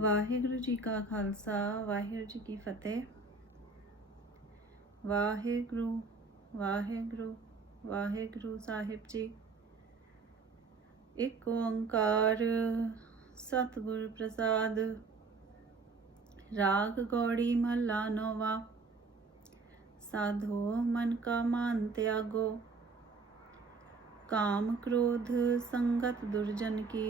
ਵਾਹਿਗੁਰੂ ਜੀ ਕਾ ਖਾਲਸਾ ਵਾਹਿਗੁਰੂ ਜੀ ਕੀ ਫਤਿਹ। ਵਾਹਿਗੁਰੂ ਵਾਹਿਗੁਰੂ ਵਾਹਿਗੁਰੂ ਸਾਹਿਬ ਜੀ। ਇੱਕ ਓੰਕਾਰ ਸਤਿਗੁਰ ਪ੍ਰਸਾਦ। ਰਾਗ ਗੌੜੀ ਮਹੱਲਾ ਨੌਵਾਂ। ਸਾਧੋ ਮਨ ਕਾ ਮਾਨ त्यागो, काम क्रोध संगत दुर्जन की,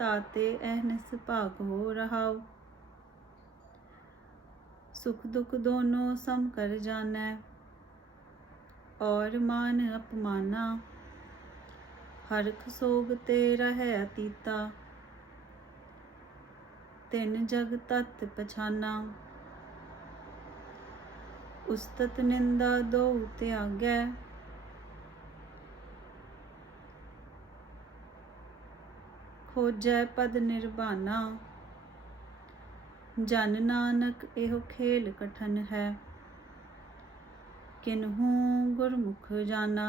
ताते अहनिस भाग हो रहाओ। सुख दुख दोनों सम कर जानै, और मान अपमाना। हरख सोग ते रहै अतीता, तिन जग तत् पछाना। उस्तत निंदा दो त्यागै, खोजै पद निर्वाना। जन नानक एहो खेल कठन है, किन्हू गुरमुख जाना।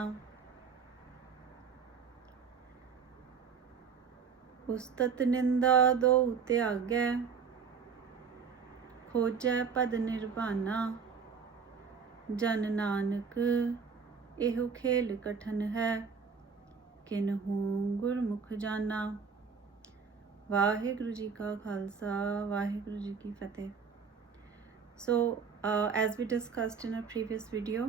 उस्तत निंदा दो त्यागै, खोजै पद निर्वाना। जन नानक एहो खेल कठन है, किन्हू गुरमुख जाना। वाहिगुरु जी का खालसा वाहिगुरु जी की फतेह। So as we discussed in a previous video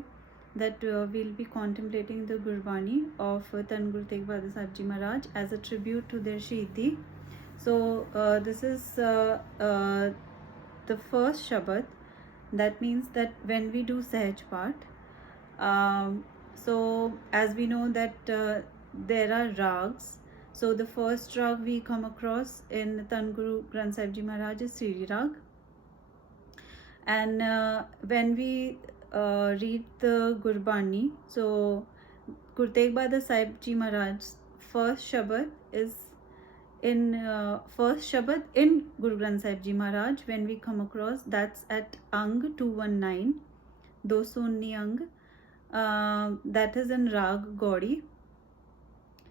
that we'll be contemplating the Gurbani of Dhan Guru Tegh Bahadur Sahib Ji Maharaj as a tribute to their Shahidi. So this is the first Shabad. That means that when we do Sahaj part, so as we know that there are Raags. So the first Raag we come across in Dhan Guru Granth Sahib Ji Maharaj is Raag. And when we read the Gurbani, so Guru Tegh Bahadur Sahib Ji Maharaj's first Shabad is in Guru Granth Sahib Ji Maharaj. When we come across, that's at Ang 219, 219 Ang, that is in Raag Gauri.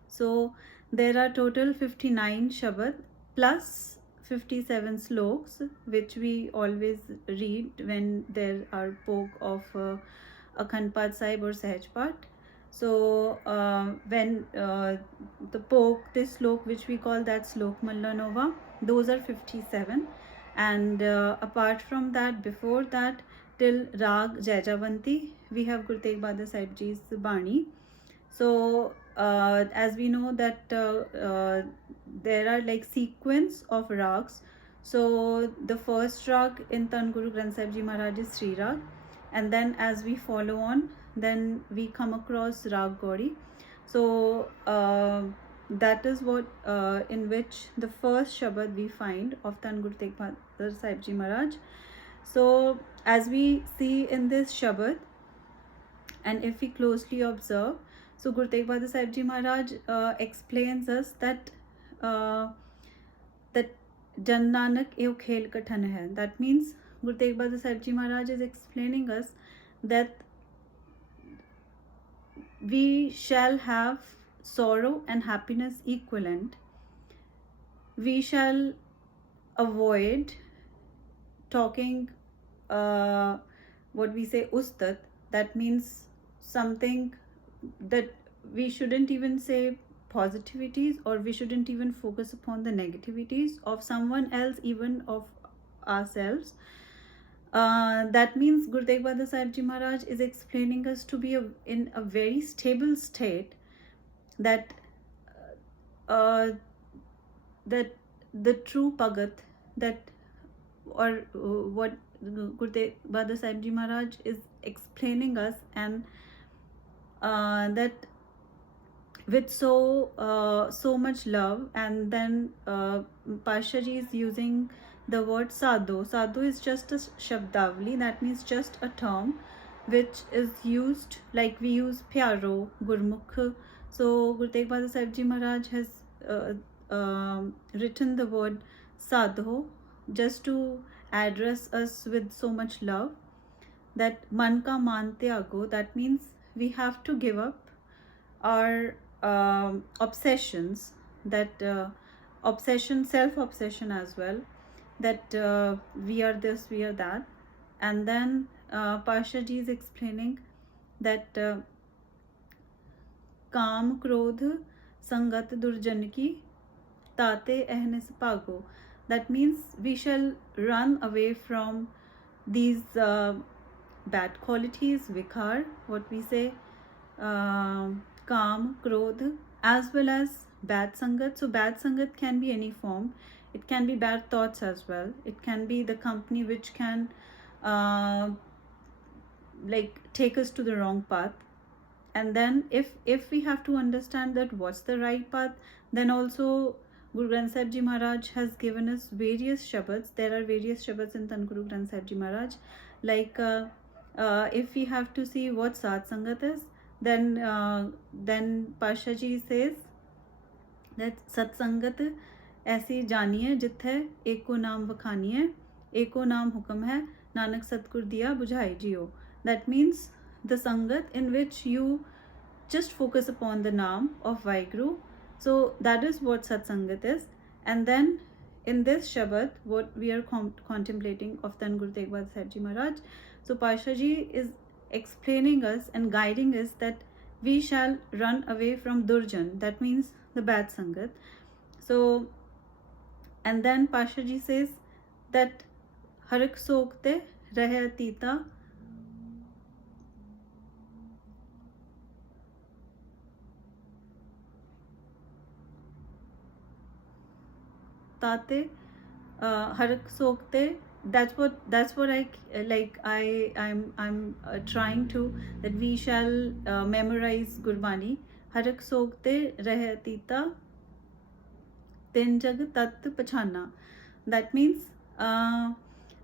So there are total 59 Shabad plus 57 sloks, which we always read when there are pok of Akhand Path Sahib or Sahaj Path. So when the pok, this slok which we call that slok Mahalla Nova, those are 57. And apart from that, before that till Raag Jaijavanti, we have Guru Tegh Bahadur Sahib Ji's Bani. So as we know that there are like sequence of rags. So the first Raag in Dhan Guru Granth Sahib Ji Maharaj is Sri Raag, and then as we follow on, then we come across Raag Gauri. So that is what in which the first Shabad we find of Dhan Guru Tegh Bahadur Sahib Ji Maharaj. So as we see in this Shabad, and if we closely observe, so Guru Tegh Bahadur Sahib Ji Maharaj explains us that that Jan Nanak eho khel kathan hai. That means Guru Tegh Bahadur Sahib Ji Maharaj is explaining us that we shall have sorrow and happiness equivalent. We shall avoid talking what we say ustat. That means something that we shouldn't even say positivities, or we shouldn't even focus upon the negativities of someone else, even of ourselves. That means Guru Tegh Bahadur Sahib Ji Maharaj is explaining us to be in a very stable state, that that the true Bhagat, that or what Guru Tegh Bahadur Sahib Ji Maharaj is explaining us, and that with so much love. And then Pasha Ji is using the word sadhu. Sadhu is just a shabdavali, that means just a term which is used like we use pyaro, gurmukh. So Guru Tegh Bahadur Sahib Ji Maharaj has written the word sadhu just to address us with so much love, that man ka maan tyago. That means we have to give up our obsessions, that obsession, self-obsession as well, that we are this, we are that. And then Pasha ji is explaining that काम क्रोध संगत दुर्जन की ताते ahnis pago. That means we shall run away from these bad qualities, vikar, what we say, काम क्रोध, as well as bad sangat. So bad sangat can be any form. It can be bad thoughts as well. It can be the company which can like take us to the wrong path. And then if we have to understand that what's the right path, then also Guru Granth Sahib Ji Maharaj has given us various shabads. There are various shabads in Tan Guru Granth Sahib Ji Maharaj. Like if we have to see what Sat Sangat is, then Pasha Ji says that Sat Sangat ऐसी जानिए जिथे एको नाम बखानिए, एको नाम हुक्म है, नानक सतगुर दिया बुझाई जियो. That means the sangat in which you just focus upon the naam of Vaheguru. So that is what satsangat is. And then in this Shabad, what we are contemplating of Dhan Guru Tegh Bahadur Sahib Ji Maharaj, so Pasha Ji is explaining us and guiding us that we shall run away from Durjan. That means the bad sangat. So, and then Pasha Ji says that Harak Sokte Rahe Atita Tate Harak Sokte. That's what I like. I'm trying to, that we shall memorize Gurbani. Harak Sokte Rahe Atita Tin Jag Tat Pachana. That means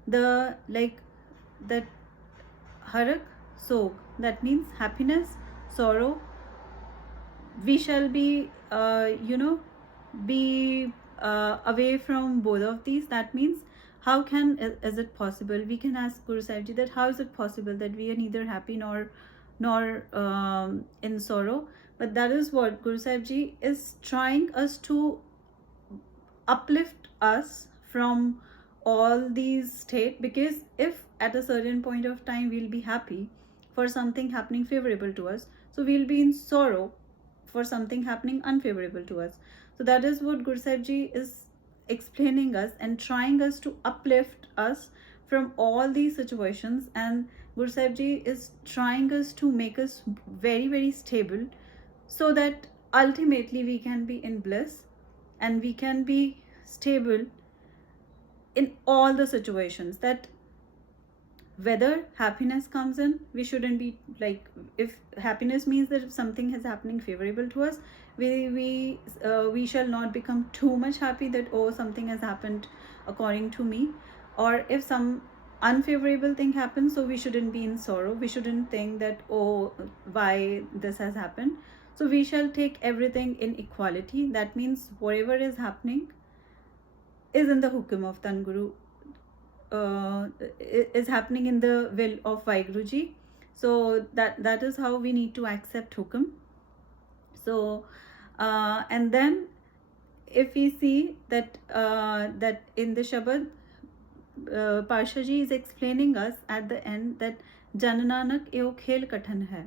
the like that Harak Sok, that means happiness, sorrow. We shall be be away from both of these. That means how can is it possible? We can ask Guru Sahib Ji that how is it possible that we are neither happy nor in sorrow. But that is what Guru Sahib Ji is trying us to uplift us from all these state, because if at a certain point of time we'll be happy for something happening favorable to us, so we'll be in sorrow for something happening unfavorable to us. So that is what Guru Sahib Ji is explaining us and trying us to uplift us from all these situations. And Guru Sahib Ji is trying us to make us very, very stable, so that ultimately we can be in bliss and we can be stable in all the situations. That whether happiness comes in, we shouldn't be like, if happiness means that if something is happening favorable to us, we shall not become too much happy that oh, something has happened according to me. Or if some unfavorable thing happens, so we shouldn't be in sorrow. We shouldn't think that oh, why this has happened. So we shall take everything in equality. That means whatever is happening is in the hukum of Dhan Guru, is happening in the will of Vaheguru Ji. So that is how we need to accept hukum. So and then if we see that that in the Shabad, Pasha Ji is explaining us at the end that Jan Nanak eo khel kathan hai,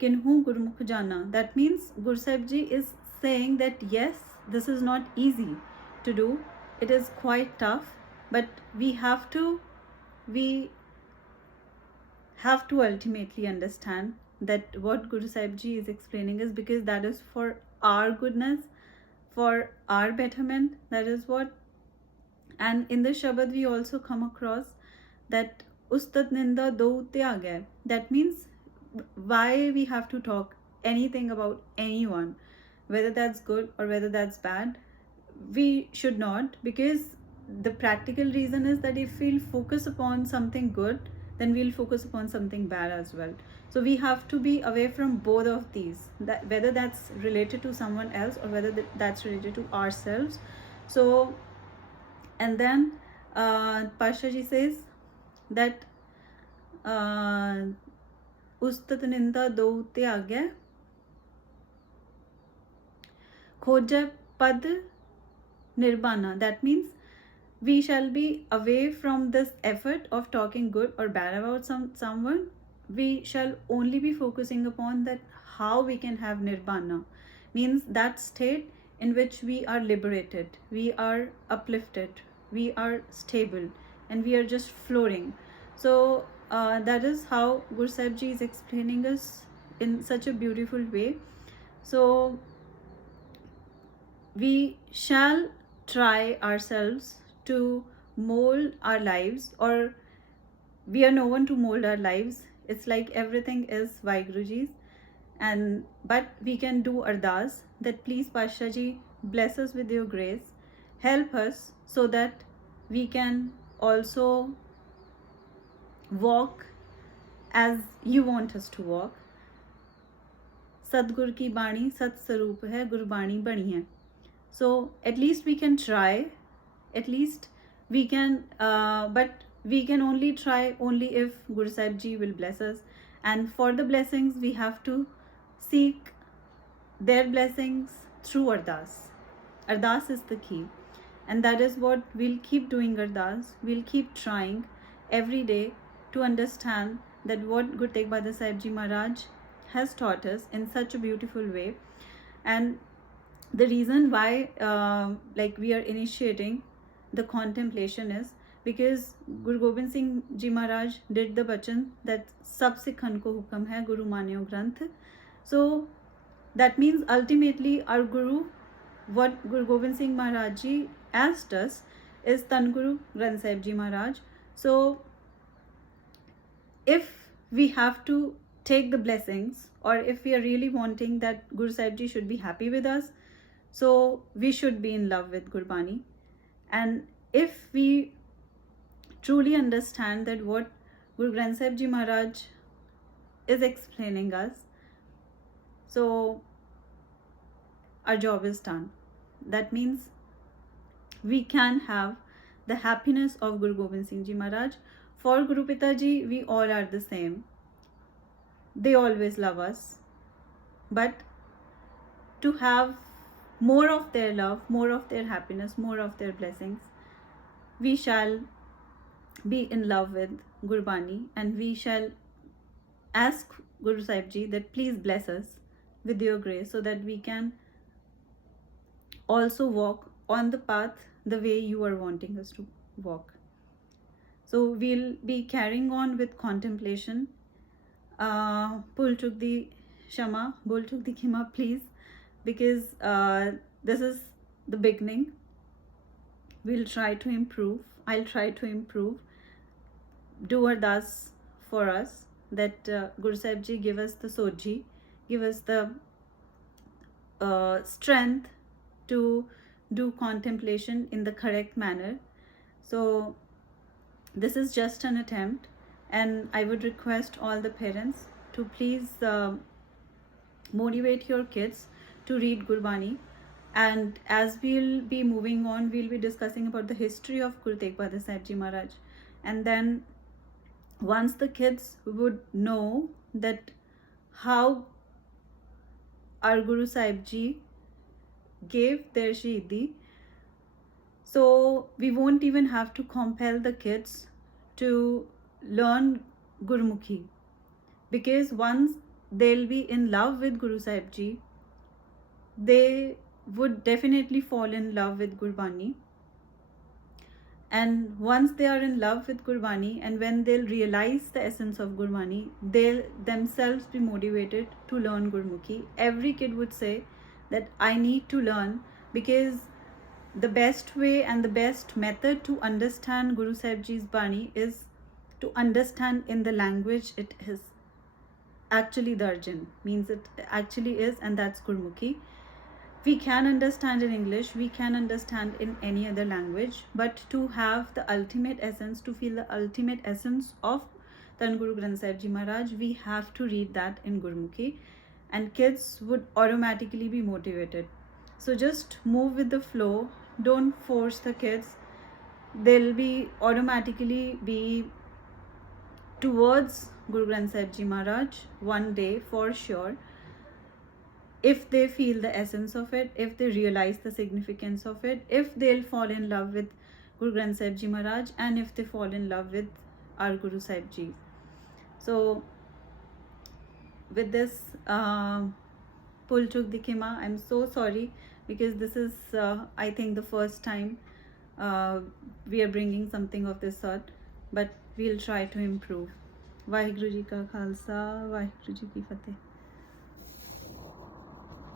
kinhu gurmukh jana. That means Guru Sahib Ji is saying that yes, this is not easy to do. It is quite tough, but we have to ultimately understand that what Guru Sahib Ji is explaining is because that is for our goodness, for our betterment. That is what. And in the Shabad we also come across that Ustad Ninda Do Tyag hai. That means why we have to talk anything about anyone, whether that's good or whether that's bad. We should not, because the practical reason is that if we'll focus upon something good, then we'll focus upon something bad as well. So we have to be away from both of these, that whether that's related to someone else or whether that's related to ourselves. So, and then Pasha Ji says that Ustat Ninda Do Tyag hai, Khoja Pad Nirbana. That means we shall be away from this effort of talking good or bad about someone. We shall only be focusing upon that how we can have Nirbana, means that state in which we are liberated, we are uplifted, we are stable, and we are just flowing. So that is how Guru Sahib Ji is explaining us in such a beautiful way. So we shall try ourselves to mold our lives, or we are no one to mold our lives. It's like everything is Vaiguruji's, and but we can do ardas that please Pasha Ji bless us with your grace, help us so that we can also walk as you want us to walk. Sadgur ki bani Sat Sarup hai, Gurbani bani hai. So at least we can try, at least we can, but we can only try only if Guru Sahib Ji will bless us. And for the blessings, we have to seek their blessings through Ardas. Ardas is the key. And that is what we'll keep doing Ardas. We'll keep trying every day to understand that what Guru Tegh Bahadur Sahib Ji Maharaj has taught us in such a beautiful way. And the reason why we are initiating the contemplation is because Guru Gobind Singh Ji Maharaj did the bachan that sab sikhan ko hukam hai Guru manyo Granth. So that means ultimately our Guru, what Guru Gobind Singh Maharaj Ji asked us is Tan Guru Granth Sahib Ji Maharaj. So if we have to take the blessings, or if we are really wanting that Guru Sahib Ji should be happy with us, so we should be in love with Gurbani. And if we truly understand that what Guru Granth Sahib Ji Maharaj is explaining us, so our job is done. That means we can have the happiness of Guru Gobind Singh Ji Maharaj. For Guru Pita Ji, we all are the same. They always love us. But to have more of their love, more of their happiness, more of their blessings, we shall be in love with Gurbani, and we shall ask Guru Sahib Ji that please bless us with your grace so that we can also walk on the path the way you are wanting us to walk. So we'll be carrying on with contemplation. Pul took the Shama, Bul took the Khima, please, because this is the beginning. We'll try to improve. I'll try to improve. Do ardas for us that Guru Sahib Ji give us the soji, give us the strength to do contemplation in the correct manner. So this is just an attempt, and I would request all the parents to please motivate your kids to read Gurbani. And as we'll be moving on, we'll be discussing about the history of Guru Tegh Bahadur Sahib Ji Maharaj. And then once the kids would know that how our Guru Sahib Ji gave their Shahidi, so we won't even have to compel the kids to learn Gurmukhi, because once they'll be in love with Guru Sahib Ji, they would definitely fall in love with Gurbani. And once they are in love with Gurbani, and when they'll realize the essence of Gurbani, they'll themselves be motivated to learn Gurmukhi. Every kid would say that I need to learn, because the best way and the best method to understand Guru Sahib Ji's Bani is to understand in the language it is actually Darjan, means it actually is, and that's Gurmukhi. We can understand in English, we can understand in any other language, but to have the ultimate essence, to feel the ultimate essence of Tan Guru Granth Sahib Ji Maharaj, we have to read that in Gurmukhi, and kids would automatically be motivated. So just move with the flow, don't force the kids. They'll be automatically be towards Guru Granth Sahib Ji Maharaj one day for sure. if they feel the essence of it, if they realize the significance of it, if they'll fall in love with Guru Granth Sahib Ji Maharaj, and if they fall in love with our Guru Sahib Ji. So with this pull chuk dikhima, I'm so sorry, because this is I think the first time we are bringing something of this sort, but we'll try to improve. Vaheguru Ji Ka Khalsa, Vaheguru Ji Ki Fateh.